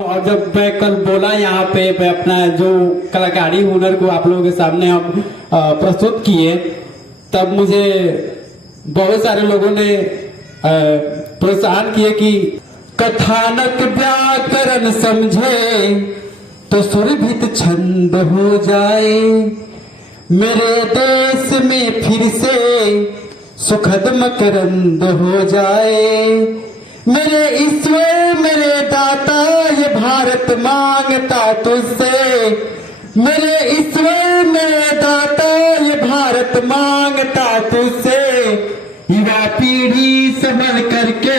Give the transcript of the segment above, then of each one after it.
और जब मैं कल बोला यहाँ पे मैं अपना जो कलाकारी हुनर को आप लोगों के सामने हम प्रस्तुत किए, तब मुझे बहुत सारे लोगों ने प्रोत्साहन किए कि कथानक व्याकरण समझे तो सुरभित छंद हो जाए, मेरे देश में फिर से सुखद मकरंद हो जाए, मेरे ईश्वर मेरे दाता ये भारत मांगता तुझसे, मेरे ईश्वर मेरे दाता ये भारत मांगता तुझसे, युवा पीढ़ी संभल करके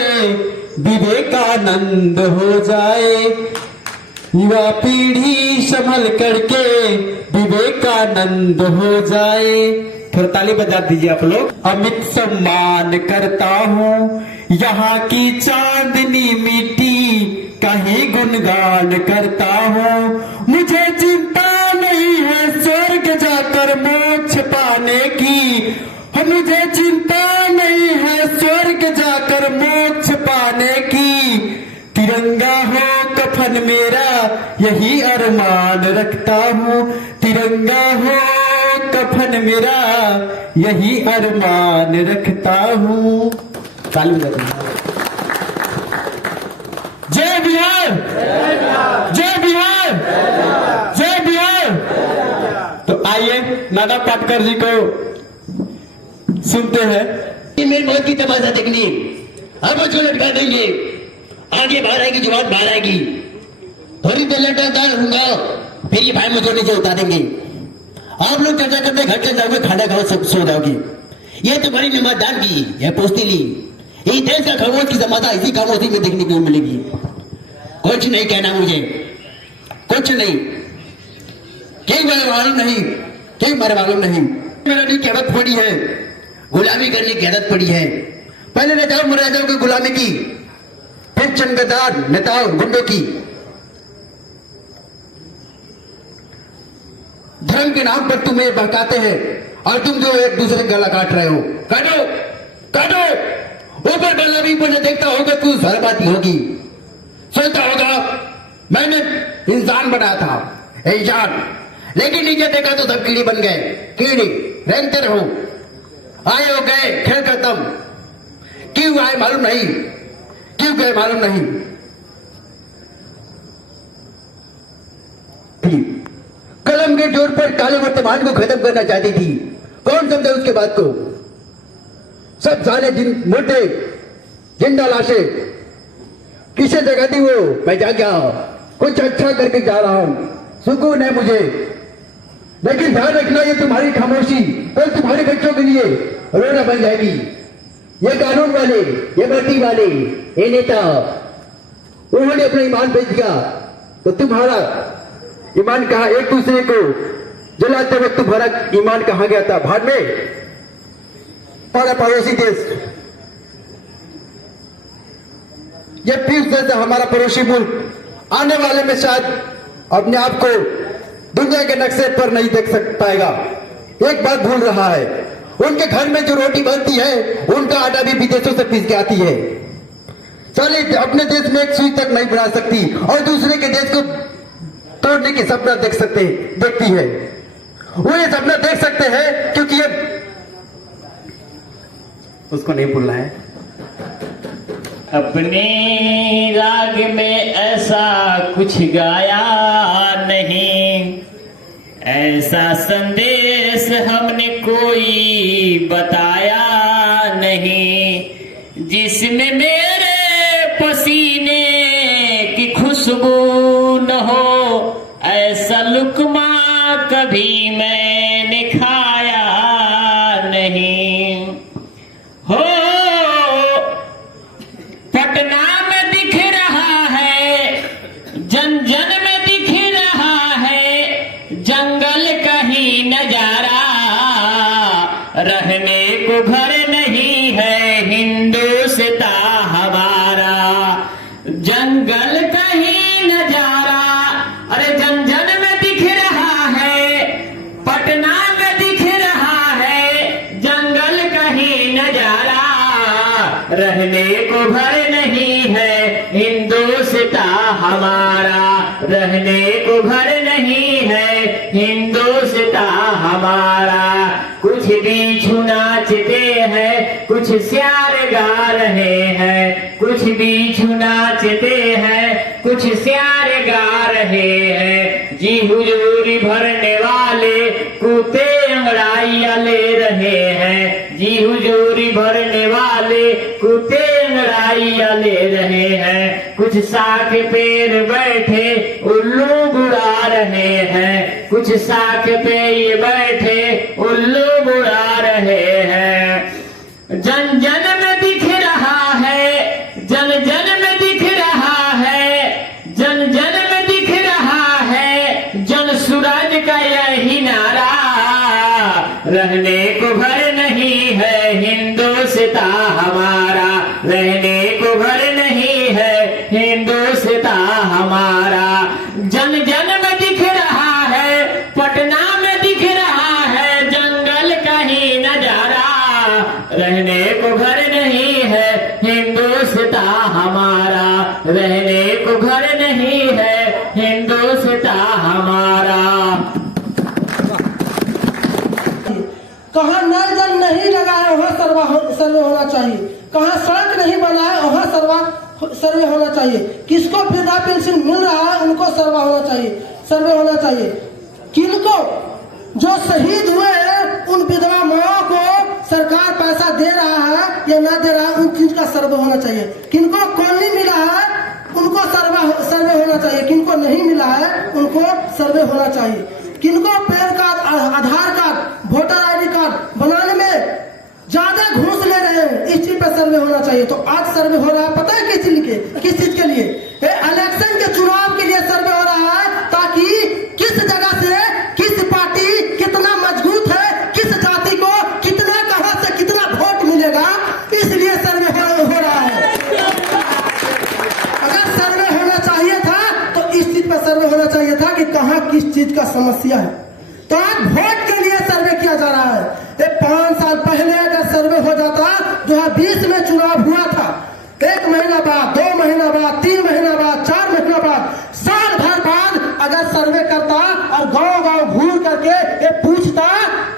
विवेकानंद हो जाए, युवा पीढ़ी संभल करके विवेकानंद हो जाए। फिर ताली बजा दीजिए आप लोग। अमित सम्मान करता हूँ यहाँ की चांदनी मिट्टी, कहीं गुणगान करता हूँ, मुझे चिंता नहीं है स्वर्ग जाकर मोक्ष पाने की, मुझे चिंता नहीं है स्वर्ग जाकर मोक्ष पाने की, तिरंगा हो कफन मेरा यही अरमान रखता हूँ, तिरंगा हो कफन मेरा यही अरमान रखता हूँ। जय बिहार, जय बिहार, जय बिहार। तो आइए नाना पाटेकर जी को सुनते हैं। मेरी मौत की तमाशा देखनी, हम उसको लटका देंगे, आगे बाहर आएगी जुबान बाहर आएगी, थोड़ी देर लटका दूंगा, फिर ये भाई मुझे नीचे उतार देंगे, आप लोग चर्चा करते घर चल जाओगे, खाना खाओ सब सो जाओगे। ये तुम्हारी निमादान की है पोस्तीली, इस देश का खामोश की समाता इसी खामोशी में देखने को मिलेगी। कुछ नहीं कहना मुझे, कुछ नहीं, क्यों मेरे मालूम नहीं, क्यों मेरे मालूम नहीं, मेरा नहीं कहवत पड़ी है, गुलामी करने की आदत पड़ी है। पहले नेताओं महाराजाओं की गुलामी की, फिर चंगदार नेताओं गुंडों की, धर्म के नाम पर तुम्हें बहकाते हैं और तुम जो एक दूसरे का गला काट रहे हो। काटो काटो, ऊपर गला भी मुझे देखता होगा तू शर्माती होगी, सोचता होगा मैंने इंसान बनाया था इंसान, लेकिन नीचे देखा तो सब कीड़ी बन गए, कीड़ी रेंगते रहो, आए हो गए खेल खत्म। क्यों आए मालूम नहीं, क्यों गए मालूम नहीं। कलम के जोर पर काले वर्तमान को खत्म करना चाहती थी, कौन समझा उसके बात को। सब साले मुर्दे जिंदा लाशें किसे जगाती वो, मैं जा गया, कुछ अच्छा करके जा रहा हूं, सुकून है मुझे, लेकिन ध्यान रखना ये तुम्हारी खामोशी कल तुम्हारे बच्चों के लिए रोना बन जाएगी। ये कानून वाले, ये भर्ती वाले, ये नेता, उन्होंने अपना ईमान बेच दिया, तो तुम्हारा ईमान कहा, एक दूसरे को जलाते वक्त तुम्हारा ईमान कहां गया था, भाड़ में। हमारा पड़ोसी देश, ये फिर से हमारा पड़ोसी मुल्क आने वाले में शायद अपने आप को दुनिया के नक्शे पर नहीं देख पाएगा। एक बात भूल रहा है, उनके घर में जो रोटी बनती है उनका आटा भी विदेशों से पीस के आती है। चले अपने देश में एक सुई तक नहीं बना सकती और दूसरे के देश को तोड़ने की सपना देखती है। वो ये सपना देख सकते हैं क्योंकि ये उसको नहीं भूलना है। अपने राग में ऐसा कुछ गाया नहीं, ऐसा संदेश हमने कोई बताया नहीं, जिसमें मेरे पसीने की खुशबू न हो, ऐसा लुकमा कभी मैंने खाया नहीं। हो पटना में दिख रहा है, जन जन में दिख रहा है, जंगल कहीं नजारा, रहने को घर नहीं है हिंदुस्तान हमारा, जंगल कहीं नजारा, अरे जन जन में दिख रहा है, पटना में दिख रहा है, जंगल कहीं नजारा, रहने को घर नहीं है हिंदुस्तान हमारा। हमारा, रहने को घर नहीं है हिंदुस्तान हमारा। कुछ बीछू नाचते हैं, कुछ श्यार गा रहे हैं, कुछ बीछू नाचते हैं, कुछ श्यार गा रहे हैं। जी हुजूरी भरने वाले कुत्ते अंगड़ाइयां ले रहे हैं, जी हुजूरी भरने वाले कुत्ते अंगड़ाइयां ले रहे हैं। कुछ साख पेड़ बैठे उल्लू बुला रहे हैं, कुछ साख पे ये बैठे उल्लू बुला रहे हैं। जन जन में दिख रहा है, जन जन में दिख रहा है, जन जन में दिख रहा है, जन सूरज का यही नारा। रहने को घर नहीं है हिंदुस्तान हमारा, रहने को घर नहीं है हिंदुस्तान हमारा। जन जन में दिख रहा है, पटना में दिख रहा है, जंगल कहीं नजारा। रहने को घर नहीं है हिंदुस्तान हमारा, रहने को घर नहीं है हिंदुस्तान हमारा। कहाँ नल जल नहीं लगाए वहाँ सर्वे होना चाहिए, कहाँ सड़क नहीं बनाए वहाँ सर्वे होना चाहिए। किसको वृद्धा पेंशन मिल रहा है उनको सर्वे होना चाहिए। किनको जो शहीद हुए हैं उन विधवा माओ को सरकार पैसा दे रहा है या ना दे रहा है, उन चीज का सर्वे होना चाहिए। किनको कॉलोनी मिला है उनको सर्वे होना चाहिए, किनको नहीं मिला है उनको सर्वे होना चाहिए। किनको पैन कार्ड, आधार कार्ड, वोटर आईडी कार्ड बनाने में ज्यादा घूस ले रहे हैं, इस चीज पर सर्वे होना चाहिए। तो आज सर्वे हो रहा है, पता है किस चीज के लिए? इलेक्शन के चुनाव के लिए सर्वे हो रहा है, ताकि किस जगह से किस पार्टी कितना मजबूत है, किस जाति को कितना, कहां से कितना वोट मिलेगा, इसलिए सर्वे हो रहा है। अगर सर्वे होना चाहिए था तो इस चीज पर सर्वे होना चाहिए था कि कहां किस चीज का समस्या है। तो आज वोट के लिए सर्वे किया जा रहा है। 5 साल पहले अगर सर्वे हो जाता, 2020 में चुनाव हुआ था, 1 महीना बाद, 2 महीना बाद, 3 महीना बाद, 4 महीना बाद, साल भर बाद अगर सर्वे करता और गांव गांव घूम करके ये पूछता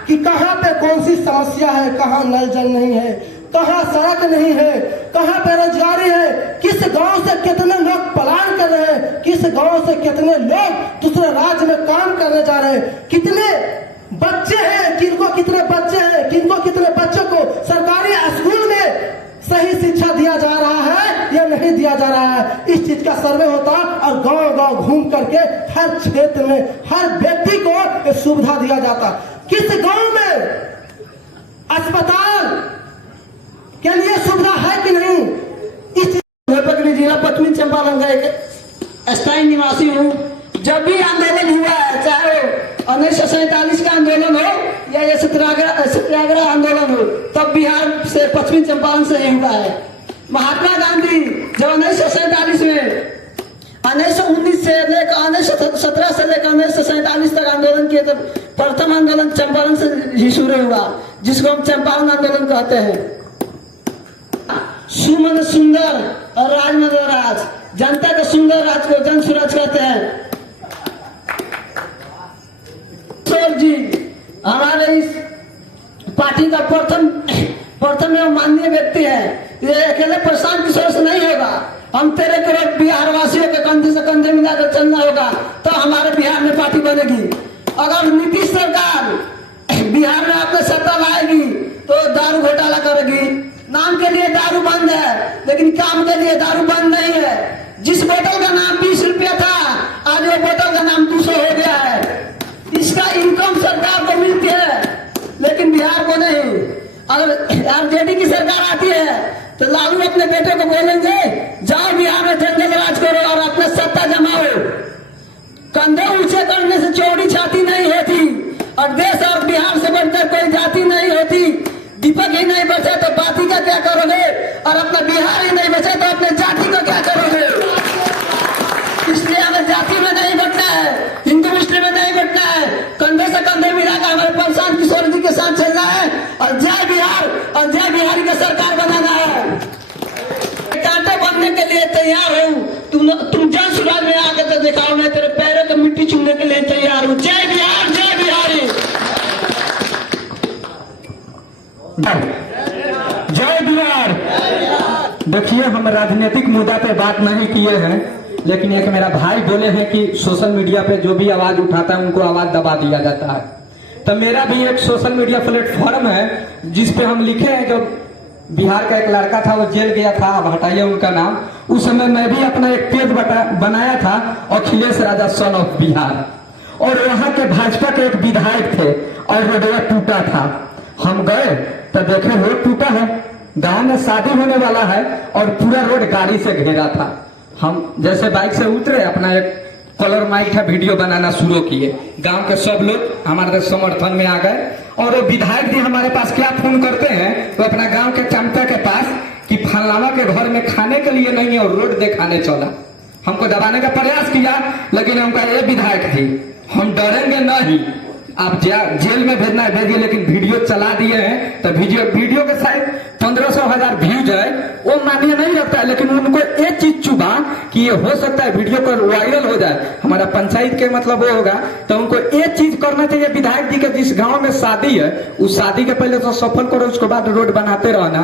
कि कहां पे कौन सी समस्या है, कहां नल जल नहीं है, कहां सड़क नहीं है, कहां बेरोजगारी है, किस गांव से कितने लोग पलायन कर रहे हैं, किस गांव से कितने लोग दूसरे राज्य में काम करने जा रहे हैं, कितने बच्चे हैं, किनको कितने बच्चे हैं, किनको कितने बच्चों को सरकारी स्कूल में सही शिक्षा दिया जा रहा है या नहीं दिया जा रहा है, इस चीज का सर्वे होता और गांव गांव घूम करके हर क्षेत्र में हर व्यक्ति को ये सुविधा दिया जाता। किस गांव में अस्पताल के लिए सुविधा है कि नहीं, इस जिला पश्चिमी चंपारण का एक स्थायी निवासी हूँ। जब भी आंदोलन हुआ है, चाहे 1947 का आंदोलन हो या ये सत्याग्रह आंदोलन हो, तब बिहार से पश्चिमी चंपारण से ही हुआ है। महात्मा गांधी जब 1947 में 1919 से लेकर 1917 से लेकर 1947 तक आंदोलन किए, तब प्रथम आंदोलन चंपारण से ही शुरू हुआ, जिसको हम चंपारण आंदोलन कहते हैं। सुमन सुंदर और राजमंद राज, जनता के सुंदर राज को जन सूरज कहते हैं। जी हमारे इस पार्टी का प्रथम एवं माननीय व्यक्ति है। ये अकेले प्रशांत किशोर से नहीं होगा, हम 13 करोड़ बिहार वासियों के कंधे से कंधे मिलाकर चलना होगा तो हमारे बिहार में पार्टी बनेगी। अगर नीतीश सरकार बिहार में अपने सत्ता लाएगी तो दारू घोटाला करेगी। नाम के लिए दारू बंद है, लेकिन काम के लिए दारू बंद नहीं है। जिस बोतल का नाम 20 रुपया था, आज वो बोतल का नाम 200 हो गया है। इसका इनकम सरकार को मिलती है, लेकिन बिहार को नहीं। अगर आरजेडी की सरकार आती है तो लालू अपने बेटे को बोलेंगे, जाओ बिहार में जंगल राज करो और अपना सत्ता जमाओ। कंधे ऊंचे करने से चौड़ी छाती नहीं होती, और देश और बिहार से बढ़कर कोई जाति नहीं होती। दीपक ही नहीं बचे तो बाती का क्या करोगे, और अपना बिहार ही नहीं बचे तो अपने जाति का क्या करोगे। इसलिए हमें जाति में नहीं बटना है, हिंदू मुस्लिम में नहीं बटना है, कंधे से कंधे मिलाकर हमारे प्रशांत किशोर जी के साथ चलना है और जय बिहार और जय बिहारी का सरकार बनाना है। कांटे बनने के लिए तैयार हूँ, तुम तुम जन सुराज में आकर तो दिखाओ, मैं तेरे पैरों की मिट्टी चूमने के लिए तैयार हूँ। जय बिहार, जय बिहारी। जय बिहार। देखिए, हम राजनीतिक मुद्दा पे बात नहीं किए हैं, लेकिन एक मेरा भाई बोले हैं कि सोशल मीडिया पे जो भी आवाज उठाता है उनको आवाज दबा दिया जाता है। तो मेरा भी एक सोशल मीडिया प्लेटफॉर्म है जिसपे हम लिखे हैं, जो बिहार का एक लड़का था वो जेल गया था, अब हटाइए उनका नाम। उस समय मैं भी अपना एक पेज बनाया था, अखिलेश राजा सन ऑफ बिहार, और वहां के भाजपा के एक विधायक थे और रोडवा टूटा था। हम गए तो देखे रोड टूटा है, गांव में शादी होने वाला है और पूरा रोड गाड़ी से घेरा था। हम जैसे बाइक से उतरे, अपना एक कलर माइक का वीडियो बनाना शुरू किए। गांव के सब लोग हमारे समर्थन में आ गए और वो विधायक जी हमारे पास क्या फोन करते हैं, तो अपना गांव के चमचा के पास कि फलाना के घर में खाने के लिए नहीं है और रोड दिखाने चला। हमको दबाने का प्रयास किया, लेकिन हमका ये विधायक जी हम डरेंगे नहीं, आप जेल में भेजना है भेजिए, लेकिन वीडियो चला दिए हैं। तो वीडियो के शायद 1500-1000 व्यूज है, वो मान्य नहीं रखता है, लेकिन उनको एक चीज चुभा कि ये हो सकता है वीडियो को वायरल हो जाए, हमारा पंचायत के मतलब वो होगा। तो उनको एक चीज करना चाहिए, विधायक जी के जिस गांव में शादी है उस शादी के पहले तो सफल करो, उसके बाद रोड बनाते रहना।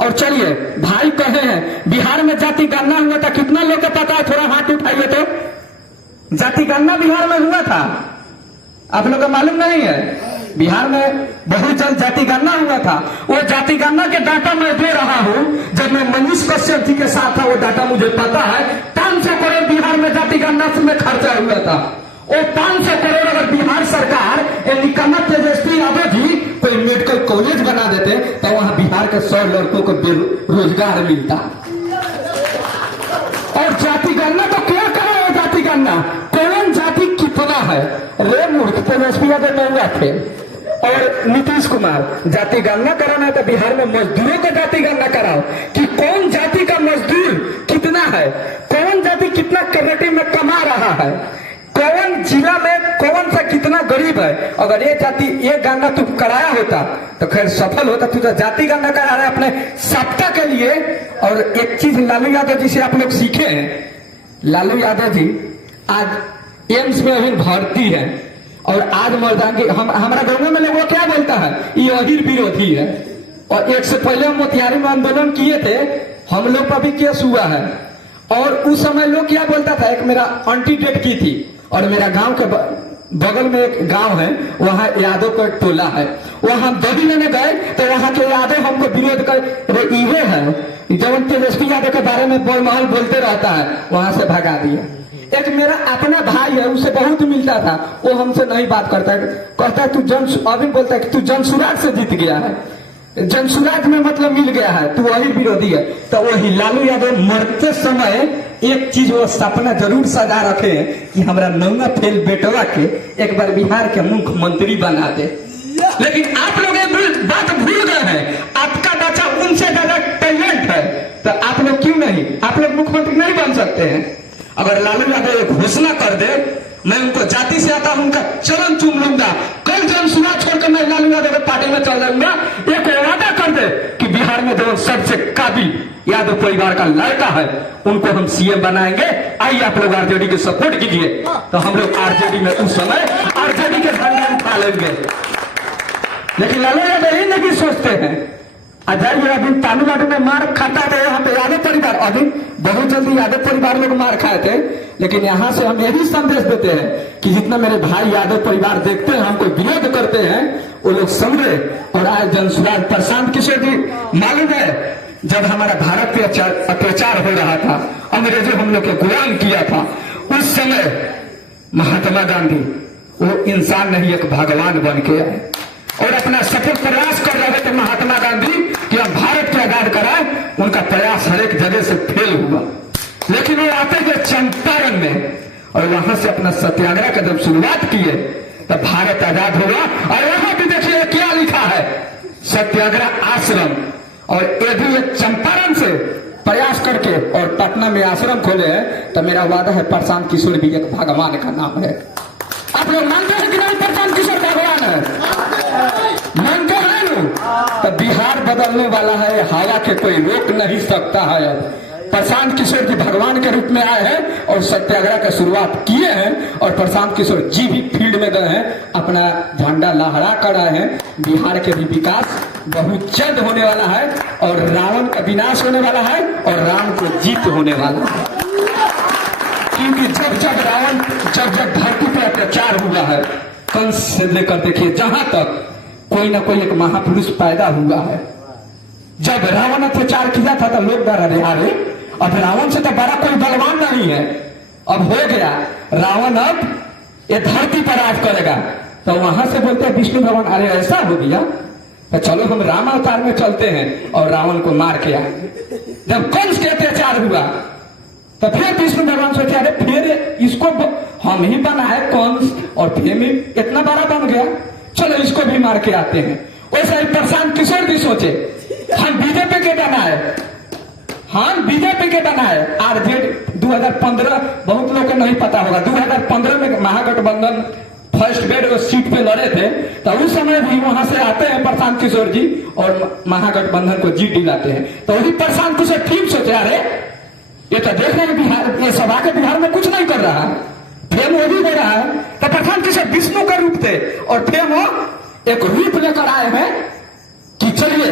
और चलिए, भाई कहे हैं बिहार में जाति गणना हुआ था, कितना लोग को पता है? थोड़ा हाथ उठाइए तो। जाति गणना बिहार में हुआ था, आप लोग को मालूम नहीं है? बिहार में बहुत जल्द जाति गणना हुआ था। वो जाति गणना के डाटा मैं दे रहा हूं, जब मैं मनीष कश्यप जी के साथ था, वो डाटा मुझे पता है। 500 करोड़ बिहार में जाति गणना में खर्चा हुआ था। वो 500 करोड़ अगर बिहार सरकार निकम्मा तेजस्वी यादव जी कोई मेडिकल कॉलेज बना देते तो वहां बिहार के 100 लड़कों को रोजगार मिलता। और जाति गणना तो क्या करा है? जाति गणना कौन जाति कितना है? रे मूर्ख, तेजस्वी यादव महुआ थे और नीतीश कुमार। जाति गणना कराना है तो बिहार में मजदूरों को जाति गणना कराओ कि कौन जाति का मजदूर कितना है, कौन जाति कितना कमेटी में कमा रहा है, कौन जिला में कौन सा कितना गरीब है। अगर ये जाति ये गणना तू कराया होता तो खैर सफल होता। तू तो जाति गणना करा रहा है अपने सत्ता के लिए। और एक चीज लालू यादव जी से आप लोग सीखे हैं, लालू यादव जी आज एम्स में अभी भर्ती है और आज मर्दांगी हमारा गांव में लोग क्या बोलता है, ये अहिर विरोधी है। और एक से पहले हम मोतिहारी में आंदोलन किए थे, हम लोग पर भी केस हुआ है। और उस समय लोग क्या बोलता था, एक मेरा आंटी डेट की थी और मेरा गांव के बगल में एक गांव है, वहां यादव का टोला है, वहां हम दबी लेने गए तो वहां के यादव हमको विरोध कर इवे है जब तेजस्वी यादव के बारे में बोलमाल बोलते रहता है, वहां से भगा दिया। एक मेरा अपना भाई है, उससे बहुत मिलता था, वो हमसे नहीं बात करता है, कहता है तू अभी बोलता है कि तू जनसुराज से जीत गया है, जनसुराज में मतलब मिल गया है, तू वही विरोधी है। तो वही लालू यादव मरते समय एक चीज वो सपना जरूर सजा रखे हैं कि हमारा नौवा फेल बेटवा के एक बार बिहार के मुख्यमंत्री बना दे। लेकिन आप लोग एक बात भूल गए हैं, आपका बच्चा उनसे ज्यादा टैलेंट है, तो आप लोग क्यों नहीं, आप लोग मुख्यमंत्री नहीं बन सकते हैं? अगर लालू यादव एक घोषणा कर दे, मैं उनको जाति से आता हूं, उनका चरण चूम लूंगा, कल जनसुराज छोड़कर मैं लालू यादव के पार्टी में चल जाऊंगा। एक वादा कर दे कि बिहार में जो सबसे काबिल यादव परिवार का लड़का है उनको हम सीएम बनाएंगे। आइए आप लोग आरजेडी को सपोर्ट कीजिए, तो हम लोग आरजेडी में उस समय आरजेडी के झंडा उठा लेंगे। लेकिन लालू यादव ये नहीं सोचते हैं। जाइए, अभी तमिलनाडु में मार खाता थे यहाँ पे यादव परिवार, अभी बहुत जल्दी यादव परिवार लोग मार खाए थे। लेकिन यहाँ से हम यही संदेश देते हैं कि जितना मेरे भाई यादव परिवार देखते हैं, हमको विरोध करते हैं, वो लोग समझे। और आज जनसुराज प्रशांत किशोर जी, मालूम है जब हमारा भारत पे अत्याचार हो रहा था, अंग्रेजों हम लोग को गुलाम किया था, उस समय महात्मा गांधी वो इंसान नहीं एक भगवान बन के आए और अपना सफल प्रयास कर रहे थे महात्मा गांधी कि हम भारत को आजाद कराए। उनका प्रयास हर एक जगह से फेल हुआ, लेकिन वो आते गए चंपारण में और वहां से अपना सत्याग्रह का जब शुरुआत किए तब भारत आजाद होगा। और वहां भी देखिए क्या लिखा है, सत्याग्रह आश्रम। और ये भी एक चंपारण से प्रयास करके और पटना में आश्रम खोले हैं। तो मेरा वादा है प्रशांत किशोर भी एक भगवान का नाम है। आप लोग मानते हैं कि नहीं प्रशांत किशोर भगवान है? मानते हैं लोग? तो बिहार बदलने वाला है, हवा के कोई रोक नहीं सकता है। अब प्रशांत किशोर जी भगवान के रूप में आए हैं और सत्याग्रह का शुरुआत किए हैं और प्रशांत किशोर जी भी फील्ड में गए हैं, अपना झंडा लहरा कर आए हैं। बिहार के भी विकास बहुत जल्द होने वाला है और रावण का विनाश होने वाला है और राम को जीत होने वाला है। क्योंकि जब धरती पर अत्याचार हुआ है, कंस से लेकर देखिए जहां तक कोई ना कोई एक महापुरुष पैदा हुआ है। जब रावण अत्याचार किया था तो लोग डरा रहे, अरे अब रावण से तो बड़ा कोई बलवान नहीं है, अब हो गया रावण, अब ये धरती पर राज करेगा। तो वहां से बोलते हैं विष्णु भगवान, अरे ऐसा हो गया तो चलो हम राम अवतार में चलते हैं और रावण को मार के आएंगे। जब कंस के अत्याचार हुआ तो फिर विष्णु भगवान सोचे, अरे फिर इसको हम ही बनाए कंस और फिर भी इतना बड़ा बन गया, चलो इसको भी मार के आते हैं। वैसे ही प्रशांत किशोर भी सोचे, हम बीजेपी के बनाए, हम बीजेपी के बनाए। आरजेडी 2015 बहुत लोग को नहीं पता होगा, 2015 में महागठबंधन फर्स्ट बेड सीट पे लड़े थे, तो उस समय भी वहां से आते हैं प्रशांत किशोर जी और महागठबंधन को जीत दिलाते हैं। तो वही प्रशांत किशोर ठीक सोचे, अरे ये तो देख रहे हैं बिहार, ये सभा के बिहार में कुछ नहीं कर रहा है, फेम वो भी दे रहा है। तो प्रशांत किशोर विष्णु का रूप थे और फेम वो एक रूप लेकर आए हैं कि चलिए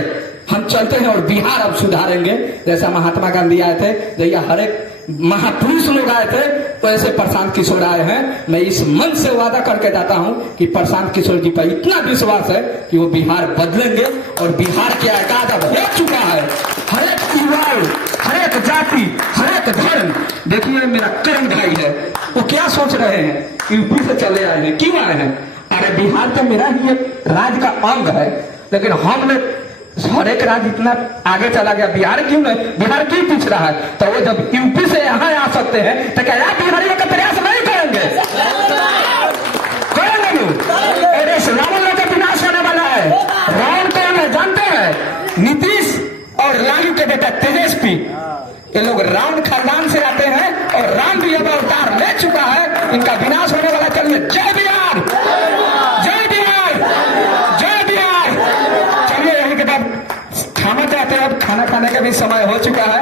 हम चलते हैं और बिहार अब सुधारेंगे। जैसा महात्मा गांधी आए थे, जैसा हर एक महापुरुष लोग आए थे, वैसे प्रशांत किशोर आए हैं। मैं इस मन से वादा करके जाता हूं कि प्रशांत किशोर जी पर इतना विश्वास है कि वो बिहार बदलेंगे और बिहार के आकाश अब हो चुका है। हर एक युवाओं, हर एक जाति, हर एक धर्म, देखिए मेरा करण भाई है, वो क्या सोच रहे हैं, यूपी से चले आए हैं, क्यों आए हैं? अरे बिहार तो मेरा ही एक राज्य का अंग है, लेकिन हमने हर एक राज्य इतना आगे चला गया, बिहार क्यों नहीं, बिहार क्यों पीछ रहा है? तो वो जब यूपी से यहाँ आ सकते हैं तो क्या आप बिहारियों का प्रयास नहीं करेंगे? करेंगे। और इस रावण का विनाश होने वाला है। रावण को हमें जानते हैं, नीतीश और लालू के बेटा तेजस्वी, ये लोग रावण खानदान से आते हैं और राम भी अब अवतार ले चुका है, इनका विनाश होने वाला। चलिए जय बिहार, जय बिहार, जय बिहार। चलिए यही के बाद खाना चाहते हैं, अब खाना खाने का भी समय हो चुका है।